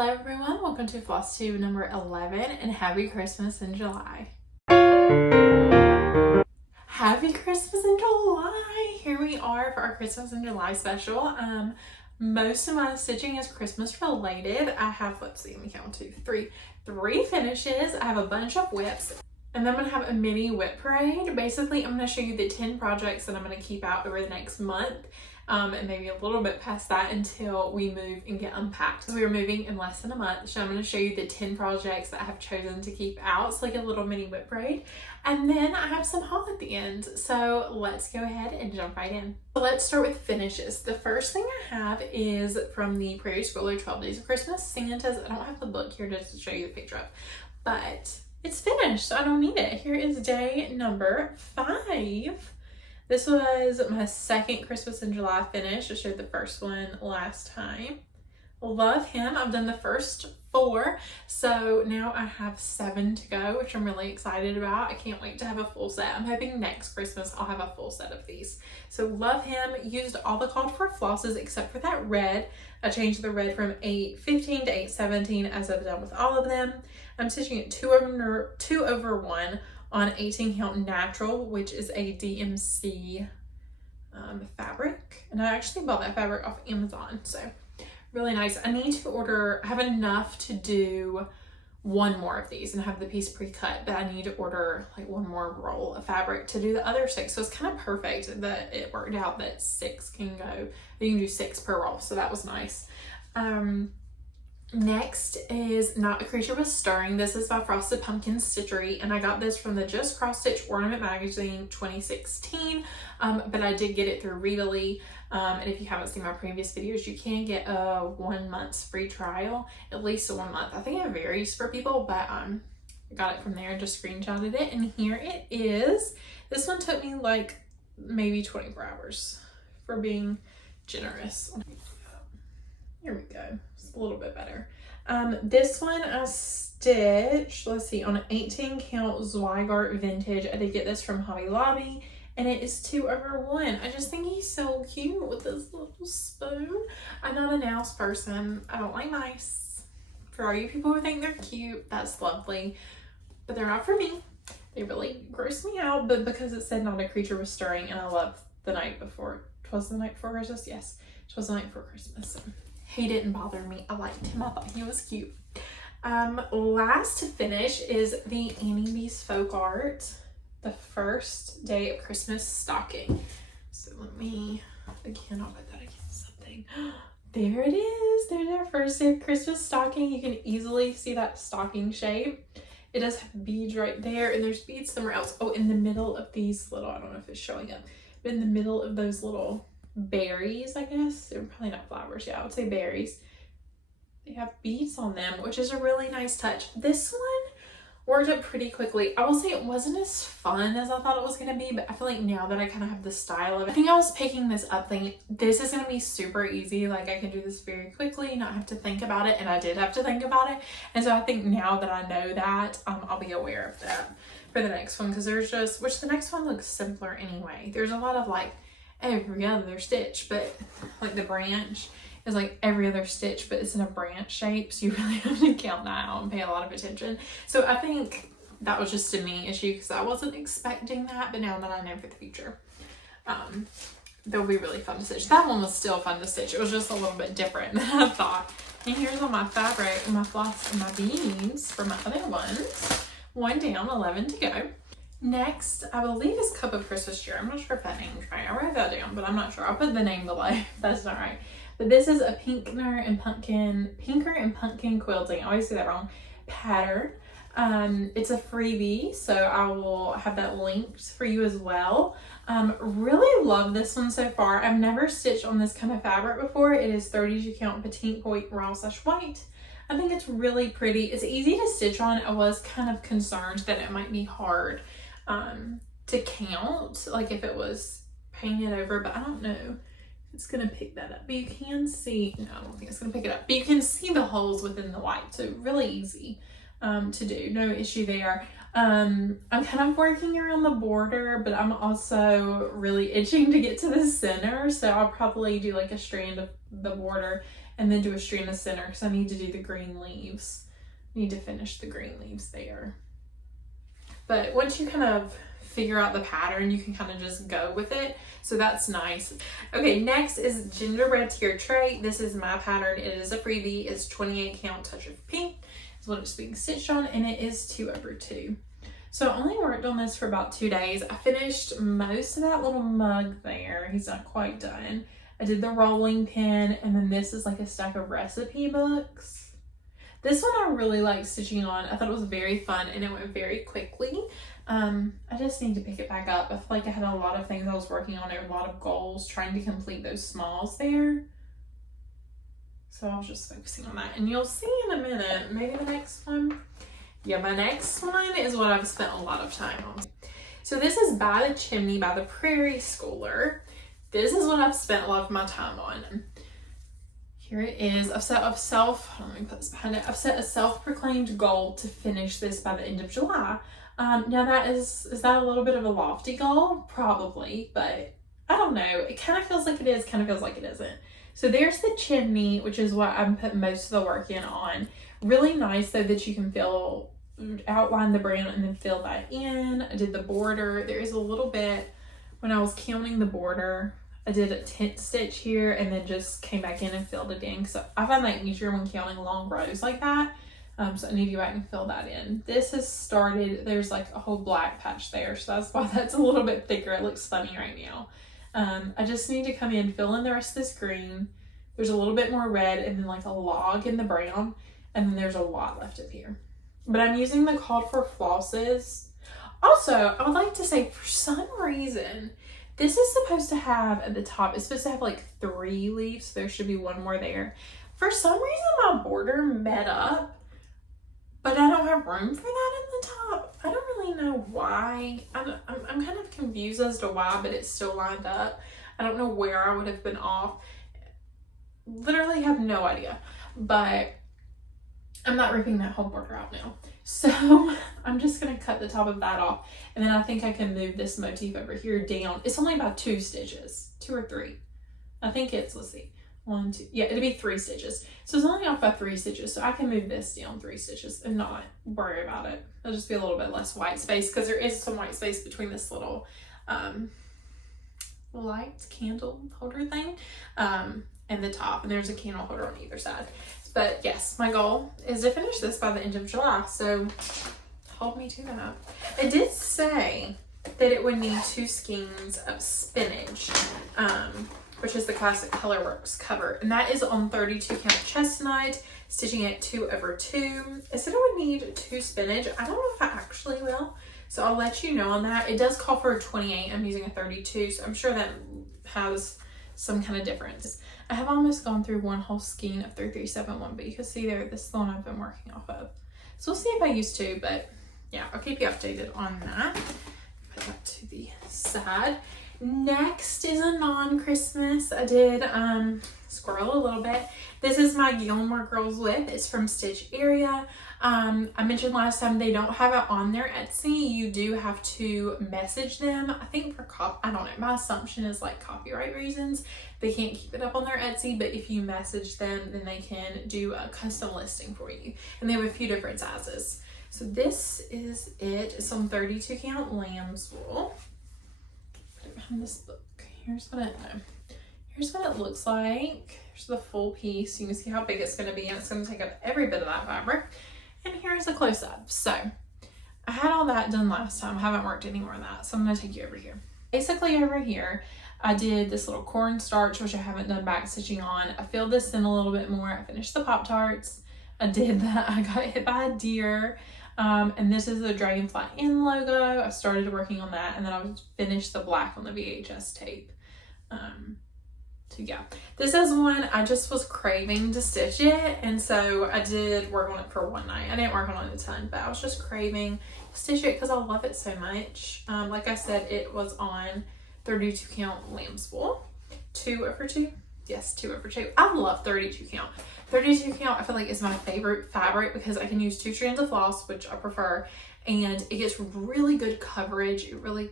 Hello everyone, welcome to Flosstube number 11 and happy Christmas in July. Happy Christmas in July! Here we are for our Christmas in July special. Most of my stitching is Christmas related. I have, let's see, let me count, three finishes. I have a bunch of whips. And then I'm going to have a mini whip parade. Basically, I'm going to show you the 10 projects that I'm going to keep out over the next month. And maybe a little bit past that until we move and get unpacked. So we are moving in less than a month. So I'm going to show you the 10 projects that I have chosen to keep out. It's like a little mini whip parade. And then I have some haul at the end. So let's go ahead and jump right in. So let's start with finishes. The first thing I have is from the Prairie Schooler 12 Days of Christmas Santas. I don't have the book here just to show you the picture of, but it's finished, so I don't need it. Here is day number 5. This was my second Christmas in July finish. I showed the first one last time. Love him. I've done the first 4, so now I have 7 to go, which I'm really excited about. I can't wait to have a full set. I'm hoping next Christmas I'll have a full set of these. So love him. Used all the called for flosses except for that red. I changed the red from 815 to 817 as I've done with all of them. I'm stitching it 2/1 on 18 count natural, which is a DMC fabric. And I actually bought that fabric off Amazon, so really nice. I need to have enough to do one more of these and have the piece pre-cut, but I need to order like one more roll of fabric to do the other 6. So it's kind of perfect that it worked out that 6 can go, you can do 6 per roll. So that was nice. Next is Not a Creature Was Stirring. This is by Frosted Pumpkin Stitchery, and I got this from the Just Cross Stitch Ornament Magazine 2016, but I did get it through Readily. And if you haven't seen my previous videos, you can get a 1 month's free trial, at least a 1 month. I think it varies for people, but I got it from there and just screenshotted it, and here it is. This one took me like maybe 24 hours for being generous. Here we go. It's a little bit better. This one I stitched, let's see, on an 18 count zweigart vintage. I did get this from Hobby Lobby, and it is 2/1. I just think he's so cute with this little spoon. I'm not a nails person. I don't like mice. For all you people who think they're cute, that's lovely, but they're not for me. They really gross me out, but because it said Not a Creature Was Stirring, and I love The Night Before. 'Twas the Night Before Christmas? Yes, 'twas the night before Christmas. So he didn't bother me. I liked him. I thought he was cute. Last to finish is the Annie B's Folkart, the first day of Christmas stocking. So let me, again, I'll put that against something. There it is. There's our first day of Christmas stocking. You can easily see that stocking shape. It does have beads right there, and there's beads somewhere else. Oh, in the middle of these little, I don't know if it's showing up, but in the middle of those little berries, I guess they're probably not flowers. Yeah, I would say berries. They have beads on them, which is a really nice touch. This one worked up pretty quickly. I will say it wasn't as fun as I thought it was going to be, but I feel like now that I kind of have the style of it, I think I was picking this up thinking this is going to be super easy. Like I can do this very quickly, not have to think about it, and I did have to think about it. And so I think now that I know that, I'll be aware of that for the next one, because there's just, which the next one looks simpler anyway. There's a lot of like every other stitch, but like the branch is like every other stitch, but it's in a branch shape, so you really have to count that out and pay a lot of attention. So I think that was just a me issue because I wasn't expecting that, but now that I know for the future, they'll be really fun to stitch. That one was still fun to stitch. It was just a little bit different than I thought. And here's all my fabric and my floss and my beads for my other ones. 1 down, 11 to go. Next, I believe is Cup of Christmas Cheer. I'm not sure if that name's right. I wrote that down, but I'm not sure. I'll put the name below. That's not right. But this is a pinker and pumpkin quilting. I always say that wrong. Pattern. It's a freebie, so I will have that linked for you as well. Really love this one so far. I've never stitched on this kind of fabric before. It is 32 count petite raw/white. I think it's really pretty. It's easy to stitch on. I was kind of concerned that it might be hard to count, like if it was painted over, but I don't know if it's gonna pick that up. But you can see, no, I don't think it's gonna pick it up, but you can see the holes within the white, so really easy to do, no issue there. I'm kind of working around the border, but I'm also really itching to get to the center, so I'll probably do like a strand of the border and then do a strand in the center because I need to do the green leaves. Need to finish the green leaves there. But once you kind of figure out the pattern, you can kind of just go with it. So that's nice. Okay, next is Gingerbread tier tray. This is my pattern. It is a freebie. It's 28 count touch of pink. Is what it's being stitched on, and it is 2/2. So I only worked on this for about 2 days. I finished most of that little mug there. He's not quite done. I did the rolling pin, and then this is like a stack of recipe books. This one I really like stitching on. I thought it was very fun, and it went very quickly. I just need to pick it back up. I feel like I had a lot of things I was working on, a lot of goals, trying to complete those smalls there. So I was just focusing on that, and you'll see in a minute, maybe the next one. Yeah, my next one is what I've spent a lot of time on. So this is by the Chimney by the Prairie Schooler. This is what I've spent a lot of my time on. Here it is. I've set a self-proclaimed goal to finish this by the end of July. Now is that a little bit of a lofty goal? Probably, but I don't know. It kind of feels like it is, kind of feels like it isn't. So there's the chimney, which is what I'm putting most of the work in on. Really nice though that you can outline the brown and then fill that in. I did the border. There is a little bit, when I was counting the border, I did a tent stitch here and then just came back in and filled it in. So I find that easier when counting long rows like that. So I need to go back and fill that in. This has started, there's like a whole black patch there. So that's why that's a little bit thicker. It looks funny right now. I just need to come in, fill in the rest of this green. There's a little bit more red and then like a log in the brown. And then there's a lot left up here. But I'm using the called for flosses. Also, I would like to say, for some reason, this is supposed to have at the top, it's supposed to have like 3 leaves. So there should be 1 more there. For some reason, my border met up, but I don't have room for that in the top. I don't really know why. I'm kind of confused as to why, but it's still lined up. I don't know where I would have been off. Literally have no idea. But I'm not ripping that whole border out now. So I'm just going to cut the top of that off. And then I think I can move this motif over here down. It's only about 2 stitches, 2 or 3. I think it's, let's see, 1, 2. Yeah, it'll be 3 stitches. So it's only off by 3 stitches. So I can move this down 3 stitches and not worry about it. It'll just be a little bit less white space because there is some white space between this little light candle holder thing and the top. And there's a candle holder on either side. But yes, my goal is to finish this by the end of July, so hold me to that. It did say that it would need 2 skeins of spinach, which is the classic Colorworks cover, and that is on 32 count chestnut, stitching at 2/2. It said I would need 2 spinach. I don't know if I actually will, so I'll let you know on that. It does call for a 28. I'm using a 32, so I'm sure that has some kind of difference. I have almost gone through 1 whole skein of 3371, but you can see there, this is the one I've been working off of. So we'll see if I use 2, but yeah, I'll keep you updated on that. Put that to the side. Next is a non-Christmas. I did squirrel a little bit. This is my Gilmore Girls whip. It's from Stitcharea. I mentioned last time they don't have it on their Etsy. You do have to message them. I think for I don't know. My assumption is like copyright reasons. They can't keep it up on their Etsy, but if you message them, then they can do a custom listing for you. And they have a few different sizes. So this is it. It's on 32 count lambswool. Put it behind this book. Here's what it looks like. Here's the full piece. You can see how big it's going to be, and it's going to take up every bit of that fabric. And here's a close-up. So I had all that done last time. I haven't worked any more of that, so I'm going to take you over here. Basically over here, I did this little cornstarch, which I haven't done back stitching on. I filled this in a little bit more. I finished the Pop-Tarts. I did that. I got hit by a deer. And this is the Dragonfly Inn logo. I started working on that, and then I would finish the black on the VHS tape. So yeah, this is one I just was craving to stitch it, and so I did work on it for one night. I didn't work on it a ton, but I was just craving to stitch it because I love it so much. Like I said, it was on 32 count lambswool, 2/2. Yes, 2/2. I love 32 count. 32 count I feel like is my favorite fabric because I can use 2 strands of floss, which I prefer, and it gets really good coverage. It really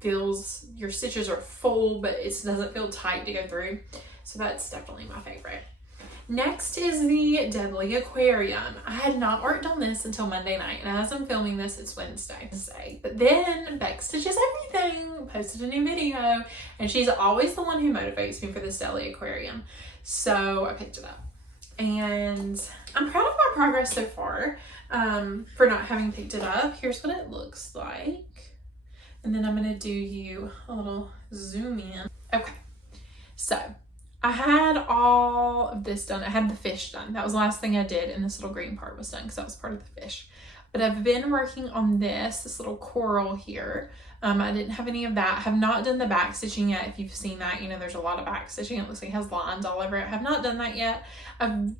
feels, your stitches are full, but it doesn't feel tight to go through. So that's definitely my favorite. Next is the Deadly Aquarium. I had not worked on this until Monday night, and as I'm filming this, it's Wednesday. But then Beck Stitches Everything posted a new video, and she's always the one who motivates me for this Deadly Aquarium. So I picked it up, and I'm proud of my progress so far for not having picked it up. Here's what it looks like. And then I'm gonna do you a little zoom in. Okay, so I had all of this done. I had the fish done. That was the last thing I did, and this little green part was done because that was part of the fish. But I've been working on this little coral here. I didn't have any of that. I have not done the back stitching yet. If you've seen that, you know, there's a lot of back stitching. It looks like it has lines all over it. I have not done that yet. I've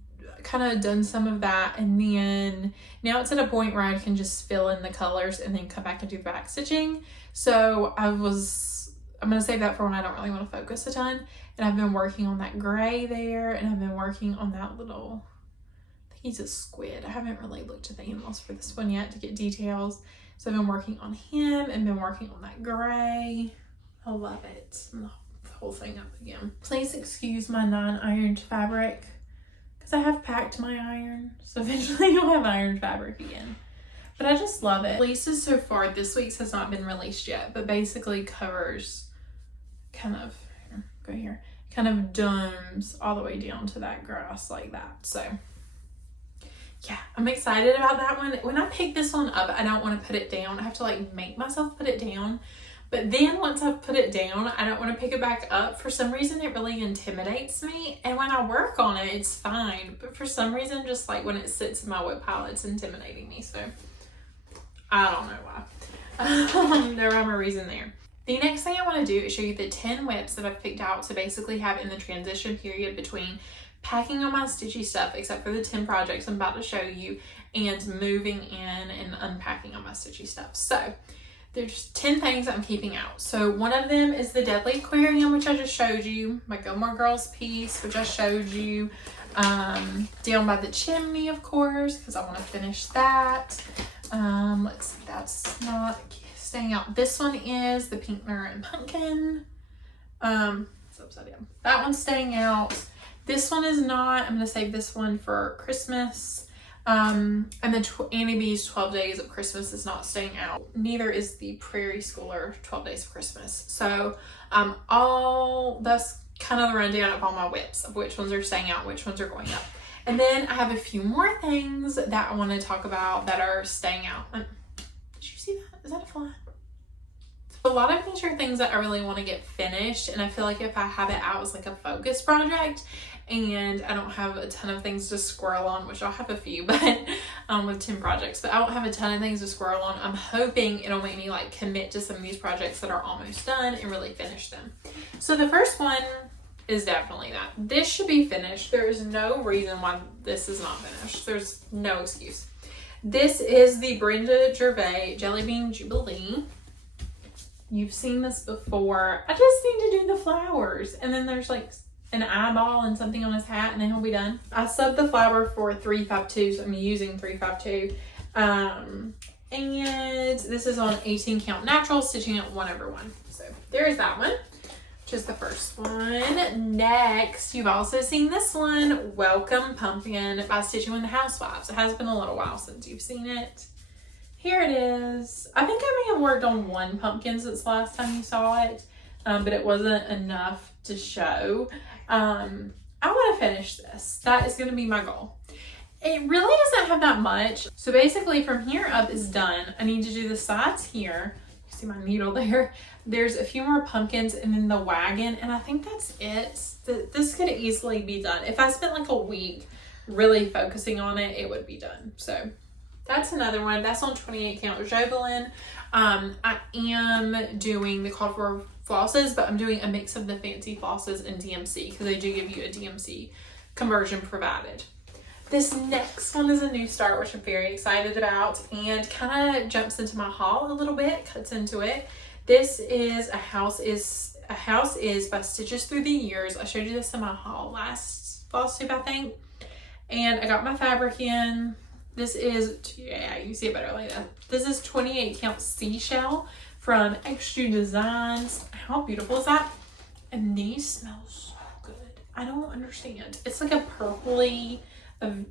kind of done some of that, and then now it's at a point where I can just fill in the colors and then come back and do back stitching. So I'm gonna save that for when I don't really want to focus a ton. And I've been working on that gray there, and I've been working on that little, I think he's a squid. I haven't really looked at the animals for this one yet to get details. So I've been working on him and been working on that gray. I love it. The whole thing up again. Please excuse my non-ironed fabric because I have packed my iron. So eventually you'll have ironed fabric again. But I just love it. Releases so far, this week's has not been released yet, but basically covers kind of, go here, kind of domes all the way down to that grass like that. So yeah, I'm excited about that one. When I pick this one up, I don't want to put it down. I have to like make myself put it down. But then once I've put it down, I don't want to pick it back up. For some reason, it really intimidates me. And when I work on it, it's fine. But for some reason, just like when it sits in my whip pile, it's intimidating me. So I don't know why. There are a reason there. The next thing I want to do is show you the 10 whips that I've picked out to basically have in the transition period between packing all my stitchy stuff, except for the 10 projects I'm about to show you, and moving in and unpacking all my stitchy stuff. So there's 10 things I'm keeping out. So one of them is the Deadly Aquarium, which I just showed you, my Gilmore Girls piece, which I showed you, down by the chimney, of course, because I want to finish that. Let's see, that's not staying out. This one is the Pinkner and Punkin. It's upside down. That one's staying out. This one is not. I'm gonna save this one for Christmas. And the Annie B's 12 Days of Christmas is not staying out. Neither is the Prairie Schooler 12 Days of Christmas. So that's kind of the rundown of all my whips, of which ones are staying out, which ones are going up. And then I have a few more things that I want to talk about that are staying out. Did you see that? Is that a fly? So a lot of these are things that I really want to get finished, and I feel like if I have it out as like a focus project and I don't have a ton of things to squirrel on, which I'll have a few, but with 10 projects, but I don't have a ton of things to squirrel on. I'm hoping it'll make me like commit to some of these projects that are almost done and really finish them. So the first one is definitely that. This should be finished. There is no reason why this is not finished. There's no excuse. This is the Brenda Gervais Jelly Bean Jubilee. You've seen this before. I just need to do the flowers. And then there's like an eyeball and something on his hat, and then he'll be done. I subbed the flower for 352, so I'm using 352. And this is on 18 count natural, stitching at 1/1. So there's that one, which is the first one. Next, you've also seen this one, Welcome Pumpkin by Stitching with the Housewives. It has been a little while since you've seen it. Here it is. I think I may have worked on one pumpkin since the last time you saw it, but it wasn't enough to show. I want to finish this. That is going to be my goal. It really doesn't have that much. So basically from here up is done. I need to do the sides here. You see my needle there. There's a few more pumpkins and then the wagon, and I think that's it. This could easily be done. If I spent like a week really focusing on it, it would be done. So that's another one. That's on 28 count Jovelin. I am doing the call for flosses, but I'm doing a mix of the fancy flosses and DMC because they do give you a DMC conversion provided. This next one is a new start, which I'm very excited about, and kind of jumps into my haul a little bit, cuts into it. This is A House Is by Stitches Through the Years. I showed you this in my haul last Flosstube, I think. And I got my fabric in. This is, yeah, you see it better like that. This is 28 count Seashell from Extra Designs. How beautiful is that? And these smell so good. I don't understand. It's like a purpley,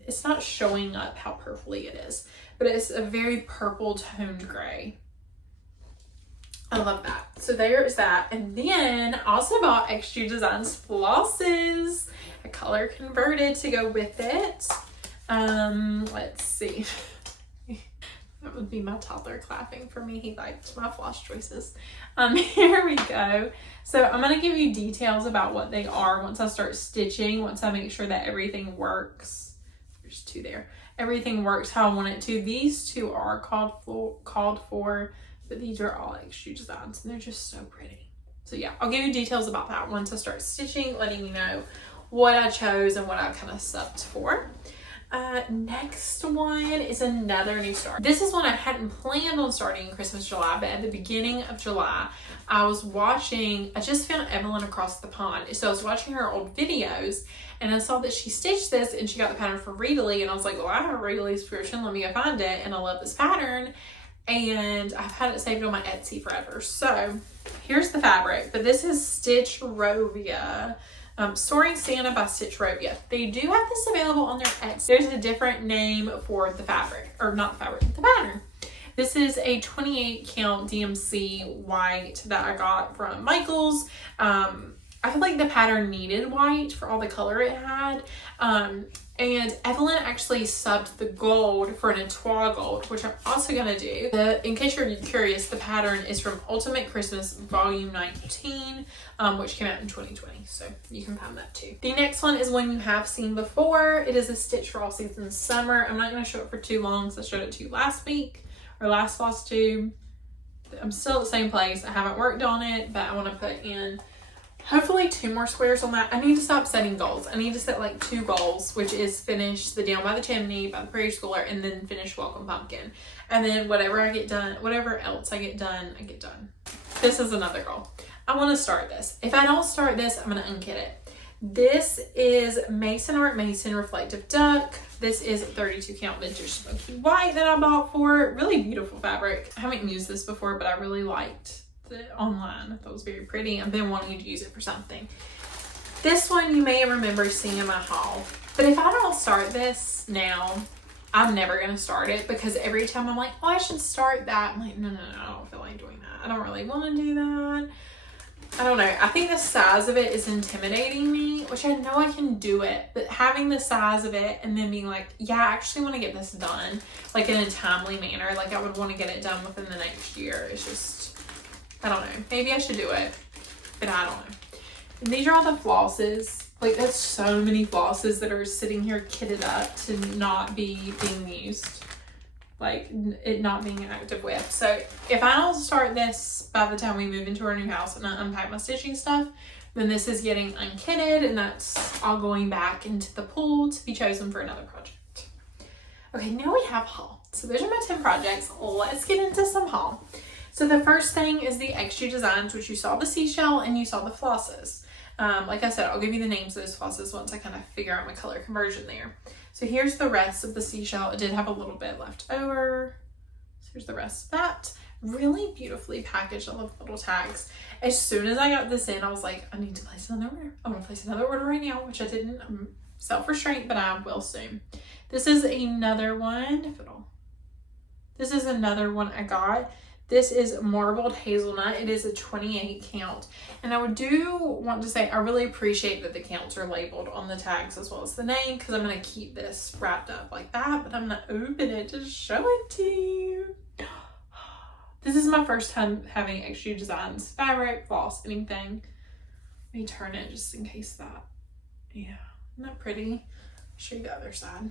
it's not showing up how purpley it is, but it's a very purple toned gray. I love that. So there is that. And then I also bought Extra Designs flosses, a color converted to go with it. Let's see. That would be my toddler clapping for me. He liked my floss choices. Here we go. So I'm going to give you details about what they are once I start stitching, once I make sure that everything works. There's two there. Everything works how I want it to. These two are called for, but these are all Extra Designs and they're just so pretty. So yeah, I'll give you details about that once I start stitching, letting you know what I chose and what I kind of subbed for. Next one is another new start. This is one I hadn't planned on starting in Christmas July, but at the beginning of July, I just found Evelyn across the pond. So I was watching her old videos and I saw that she stitched this and she got the pattern for Readily. And I was like, well, I have a Readily subscription. Let me go find it. And I love this pattern. And I've had it saved on my Etsy forever. So here's the fabric, but this is Stitcharea. Soaring Santa by Stitcharea. They do have this available on their Etsy. There's a different name for the fabric, or not the fabric, the pattern. This is a 28 count DMC white that I got from Michael's. I feel like the pattern needed white for all the color it had. And Evelyn actually subbed the gold for an Etoile gold, which I'm also going to do. In case you're curious, the pattern is from Ultimate Christmas Volume 19, which came out in 2020. So you can find that too. The next one is one you have seen before. It is a Stitch for All Season Summer. I'm not going to show it for too long because I showed it to you last week or last Flosstube. I'm still at the same place. I haven't worked on it, but I want to put in hopefully 2 more squares on that. I need to stop setting goals. I need to set like 2 goals, which is finish the Down by the Chimney by the Prairie Schooler and then finish Welcome Pumpkin. And then whatever I get done, whatever else I get done, I get done. This is another goal. I want to start this. If I don't start this, I'm going to unkit it. This is Mason Art Mason Reflective Duck. This is 32 count vintage smoky white that I bought for it. Really beautiful fabric. I haven't used this before, but I really liked it online. I thought it was very pretty. I've been wanting to use it for something. This one you may remember seeing in my haul. But if I don't start this now, I'm never going to start it because every time I'm like, oh, I should start that. I'm like, no, I don't feel like doing that. I don't really want to do that. I don't know. I think the size of it is intimidating me, which I know I can do it, but having the size of it and then being like, yeah, I actually want to get this done like in a timely manner. Like I would want to get it done within the next year. It's just, I don't know. Maybe I should do it, but I don't know. And these are all the flosses. Like there's so many flosses that are sitting here kitted up to not be being used. Like it not being an active with. So if I don't start this by the time we move into our new house and I unpack my stitching stuff, then this is getting unkitted and that's all going back into the pool to be chosen for another project. Okay, now we have haul. So those are my 10 projects. Let's get into some haul. So the first thing is the Extra Designs, which you saw the seashell and you saw the flosses. Like I said, I'll give you the names of those flosses once I kind of figure out my color conversion there. So here's the rest of the seashell. It did have a little bit left over. So here's the rest of that. Really beautifully packaged. I love the little tags. As soon as I got this in, I was like, I need to place another order. I want to place another order right now, which I didn't. I'm self-restraint, but I will soon. This is another one. This is another one I got. This is Marbled Hazelnut. It is a 28 count. And I do want to say I really appreciate that the counts are labeled on the tags as well as the name because I'm going to keep this wrapped up like that, but I'm going to open it to show it to you. This is my first time having Extra Designs fabric, floss, anything. Let me turn it just in case that. Yeah, isn't that pretty? I'll show you the other side.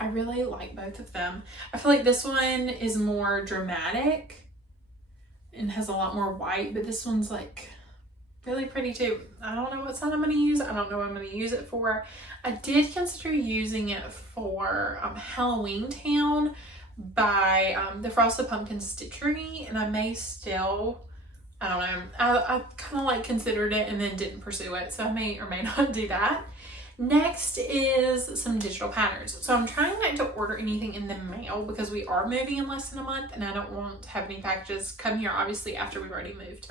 I really like both of them. I feel like this one is more dramatic and has a lot more white, but this one's like really pretty too. I don't know what sign I'm going to use. I don't know what I'm going to use it for. I did consider using it for Halloween Town by the Frosted Pumpkin Stitchery, and I may still, I don't know. I kind of like considered it and then didn't pursue it, so I may or may not do that. Next is some digital patterns. So I'm trying not to order anything in the mail because we are moving in less than a month and I don't want to have any packages come here obviously after we've already moved.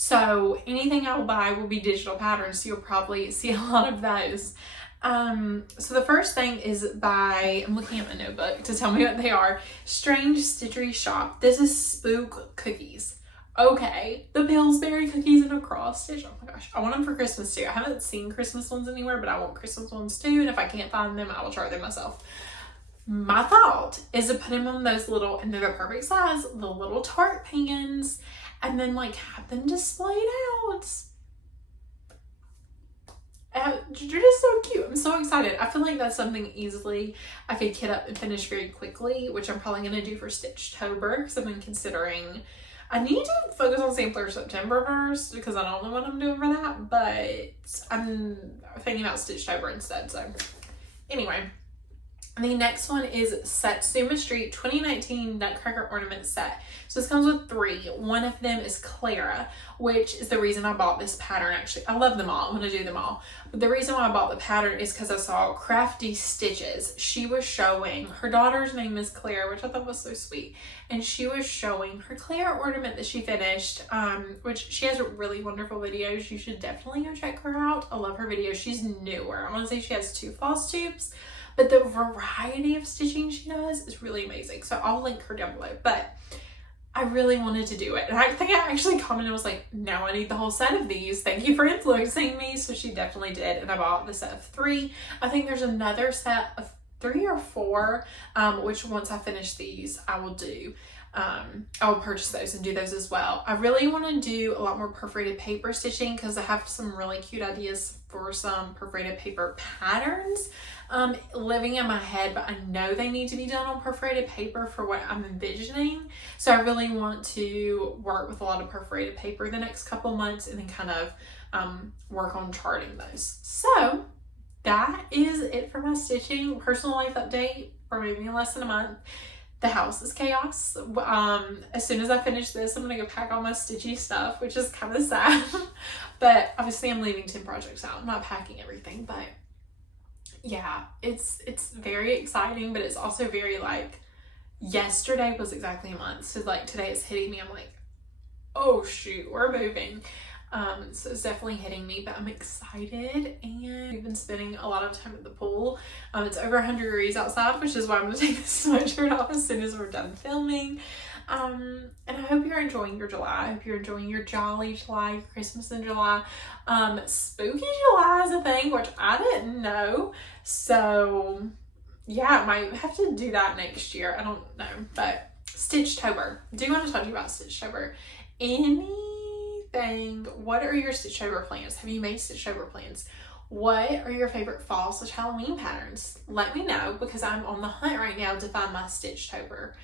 So anything I will buy will be digital patterns, so you'll probably see a lot of those. So the first thing is by, I'm looking at my notebook to tell me what they are. Strange Stitchery Shop. This is Spook Cookies. Okay, the Pillsbury cookies in a cross stitch. Oh my gosh, I want them for Christmas too. I haven't seen Christmas ones anywhere, but I want Christmas ones too. And if I can't find them, I will try them myself. My thought is to put them on those little, and they're the perfect size, the little tart pans, and then like have them displayed out. They're just so cute. I'm so excited. I feel like that's something easily I could kit up and finish very quickly, which I'm probably going to do for Stitchtober, because I've been considering. I need to focus on Sampler September first, because I don't know what I'm doing for that, but I'm thinking about Stitchtober instead. So anyway, the next one is Satsuma Street 2019 Nutcracker Ornament Set. So this comes with 3. One of them is Clara, which is the reason I bought this pattern. Actually, I love them all. I'm going to do them all. But the reason why I bought the pattern is because I saw Crafty Stitches. She was showing, her daughter's name is Claire, which I thought was so sweet. And she was showing her Claire ornament that she finished, which she has really wonderful videos. You should definitely go check her out. I love her videos. She's newer. I want to say she has 2 floss tubes. But the variety of stitching she does is really amazing. So I'll link her down below. But I really wanted to do it. And I think I actually commented and was like, now I need the whole set of these. Thank you for influencing me. So she definitely did. And I bought the set of 3. I think there's another set of 3 or 4, which once I finish these, I will do. I will purchase those and do those as well. I really want to do a lot more perforated paper stitching, because I have some really cute ideas for some perforated paper patterns living in my head, but I know they need to be done on perforated paper for what I'm envisioning. So I really want to work with a lot of perforated paper the next couple months, and then kind of work on charting those. So that is it for my stitching. Personal life update for maybe less than a month. The house is chaos. As soon as I finish this, I'm gonna go pack all my stitchy stuff, which is kind of sad. But obviously I'm leaving 10 projects out. I'm not packing everything, but yeah, it's very exciting, but it's also very like, yesterday was exactly a month. So like today it's hitting me. I'm like, oh shoot, we're moving. So it's definitely hitting me, but I'm excited, and we've been spending a lot of time at the pool. It's over 100 degrees outside, which is why I'm gonna take this sweatshirt off as soon as we're done filming. And I hope you're enjoying your July. I hope you're enjoying your jolly July, your Christmas in July. Spooky July is a thing, which I didn't know. So yeah, I might have to do that next year. I don't know, but Stitchtober. Do you want to talk to you about Stitchtober? What are your Stitchtober plans? Have you made Stitchtober plans? What are your favorite fall/Halloween patterns? Let me know, because I'm on the hunt right now to find my Stitchtober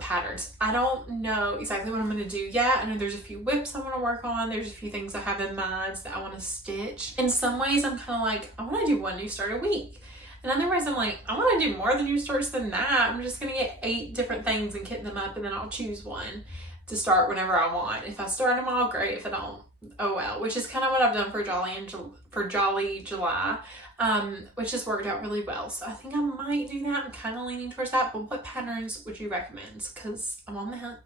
patterns. I don't know exactly what I'm going to do yet. I know there's a few whips I want to work on. There's a few things I have in mind that I want to stitch. In some ways, I'm kind of like, I want to do 1 new start a week. In other ways, I'm like, I want to do more than new starts than that. I'm just going to get 8 different things and kit them up, and then I'll choose one to start whenever I want. If I start them all, great. If I don't, oh well. Which is kind of what I've done for Jolly July, which has worked out really well. So I think I might do that. I'm kind of leaning towards that. But what patterns would you recommend? Because I'm on the hunt.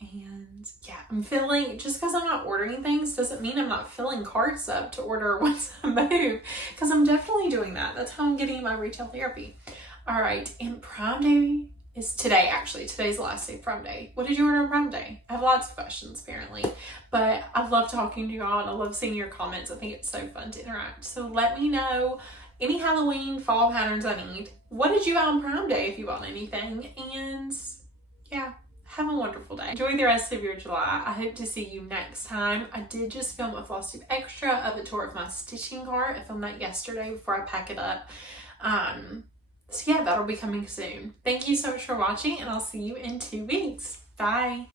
And yeah, I'm feeling, just because I'm not ordering things doesn't mean I'm not filling carts up to order once I move. Because I'm definitely doing that. That's how I'm getting my retail therapy. All right, and Prime Day is today, actually. Today's the last day of Prime Day. What did you order on Prime Day? I have lots of questions, apparently. But I love talking to y'all, and I love seeing your comments. I think it's so fun to interact. So let me know any Halloween fall patterns I need. What did you buy on Prime Day, if you bought anything? And yeah, have a wonderful day. Enjoy the rest of your July. I hope to see you next time. I did just film a Flosstube extra of a tour of my stitching cart. I filmed that yesterday before I pack it up. So yeah, that'll be coming soon. Thank you so much for watching, and I'll see you in 2 weeks. Bye.